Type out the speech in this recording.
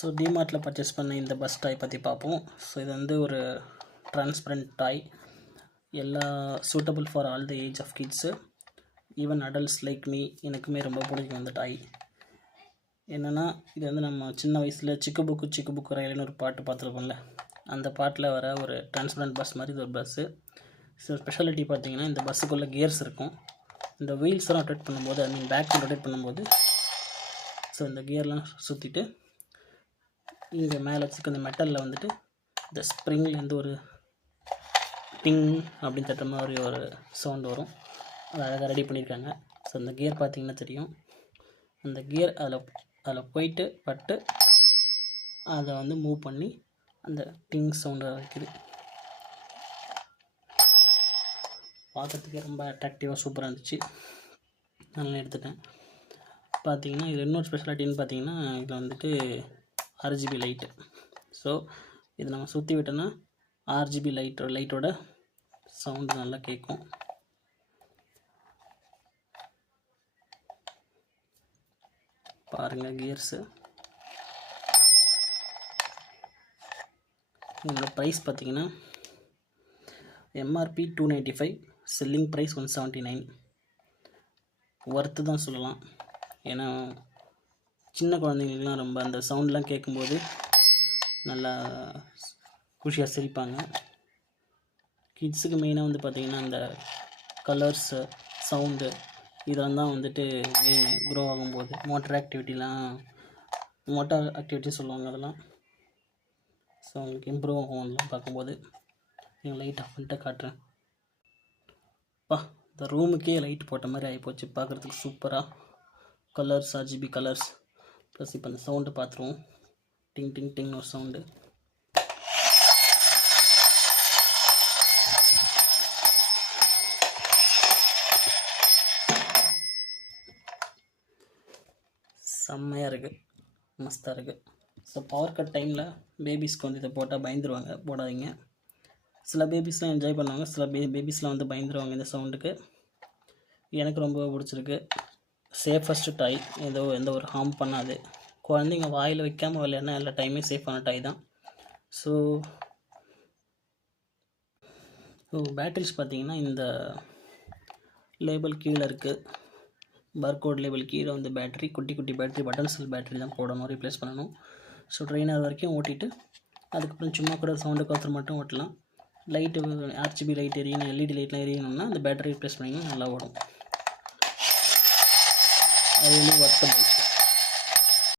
So டிமார்ட்டில் purchase பண்ண இந்த bus டாய் பற்றி பார்ப்போம். ஸோ இது வந்து ஒரு டிரான்ஸ்பரண்ட் டாய், எல்லா suitable for all the age of kids, even adults like me. எனக்குமே ரொம்ப பிடிக்கும் இந்த டாய். என்னென்னா இது வந்து நம்ம சின்ன வயசில் சிக்கு புக்கு ரயில்னு ஒரு பாட்டு பார்த்துருப்போம்ல, அந்த பாட்டில் வர ஒரு டிரான்ஸ்பரண்ட் பஸ் மாதிரி இது ஒரு பஸ்ஸு. ஸோ ஸ்பெஷாலிட்டி பார்த்தீங்கன்னா இந்த பஸ்ஸுக்குள்ளே கியர்ஸ் இருக்கும். இந்த வீல்ஸ்லாம் ரொட்டேட் பண்ணும்போது, ஐ மீன் பேக் ரொட்டேட் பண்ணும்போது, ஸோ இந்த கியர்லாம் சுற்றிட்டு இங்கே மேலே வச்சுருக்க இந்த மெட்டலில் வந்துட்டு இந்த ஸ்ப்ரிங்லேருந்து ஒரு டிங் அப்படின்னு தட்டுற மாதிரி ஒரு சவுண்ட் வரும். அதை அழகாக ரெடி பண்ணியிருக்காங்க. ஸோ அந்த கியர் பார்த்திங்கன்னா தெரியும். அந்த கியர் அதில் போயிட்டு பட்டு அதை வந்து மூவ் பண்ணி அந்த டிங் சவுண்டை வைக்குது. பார்க்குறதுக்கே ரொம்ப அட்ராக்டிவாக சூப்பராக இருந்துச்சு. நல்லா எடுத்துட்டேன். பார்த்திங்கன்னா இது இன்னொரு ஸ்பெஷாலிட்டின்னு பார்த்திங்கன்னா இதில் வந்துட்டு RGB லைட்டு. ஸோ இது நம்ம சுற்றி விட்டோன்னா RGB லைட்டோட சவுண்டு நல்லா கேட்கும். பாருங்கள் கியர்ஸு. இதோட ப்ரைஸ் பார்த்திங்கன்னா MRP 295, செல்லிங் ப்ரைஸ் 179. ஒர்த்து தான் சொல்லலாம். ஏன்னா சின்ன குழந்தைங்களுக்குலாம் ரொம்ப அந்த சவுண்ட்லாம் கேட்கும்போது நல்லா குஷியாக சிரிப்பாங்க. கிட்ஸுக்கு மெயினாக வந்து பார்த்திங்கன்னா இந்த கலர்ஸு, சவுண்டு இதெல்லாம் தான் வந்துட்டு மெயின் க்ரோ ஆகும்போது. மோட்டார் ஆக்டிவிட்டி சொல்லுவாங்க அதெல்லாம். ஸோ அவங்களுக்கு இம்ப்ரூவ் ஆகும் அதெல்லாம் பார்க்கும்போது. நீங்கள் லைட் ஆஃப் பண்ணிட்டு காட்டுறேன். இந்த ரூமுக்கே லைட் போட்ட மாதிரி ஆகிப்போச்சு. பார்க்குறதுக்கு சூப்பராக கலர்ஸ், RGB கலர்ஸ். ப்ளஸ் இப்போ அந்த சவுண்டு பார்த்துருவோம். டிங் டிங் டிங்னு ஒரு சவுண்டு. செம்மையாக இருக்குது, மஸ்தாக இருக்குது. ஸோ பவர் கட் டைமில் பேபிஸ்க்கு வந்து இதை போட்டால் பயந்துருவாங்க, போடாதீங்க. சில பேபிஸ்லாம் என்ஜாய் பண்ணுவாங்க, சில பேபிஸ்லாம் வந்து பயந்துருவாங்க இந்த சவுண்டுக்கு. எனக்கு ரொம்ப பிடிச்சிருக்கு. சேஃபஸ்ட்டு டாய், எந்த ஒரு ஹார்ம் பண்ணாது. குழந்தைங்க வாயில் வைக்காமல் விளையாடினா எல்லா டைமே சேஃபான டாய் தான். ஸோ பேட்டரிஸ் பார்த்திங்கன்னா இந்த லேபிள் கீழே இருக்குது. பர்கோட் லேபிள் கீழே வந்து பேட்டரி, குட்டி பேட்டரி, பட்டன் செல் பேட்டரி தான் போடணும், ரீப்ளேஸ் பண்ணணும். ஸோ ட்ரெயினர் வரைக்கும் ஓட்டிட்டு அதுக்கப்புறம் சும்மா கூட சவுண்டுக்கு ஒருத்தர் மட்டும் ஓட்டலாம். லைட்டு RGB லைட் எரியணும், LED லைட்லாம் எரியணும்னா அந்த பேட்டரி ரீப்ளேஸ் பண்ணிங்கன்னா நல்லா ஓடும். அது வந்து ஒர்த்தபிள்.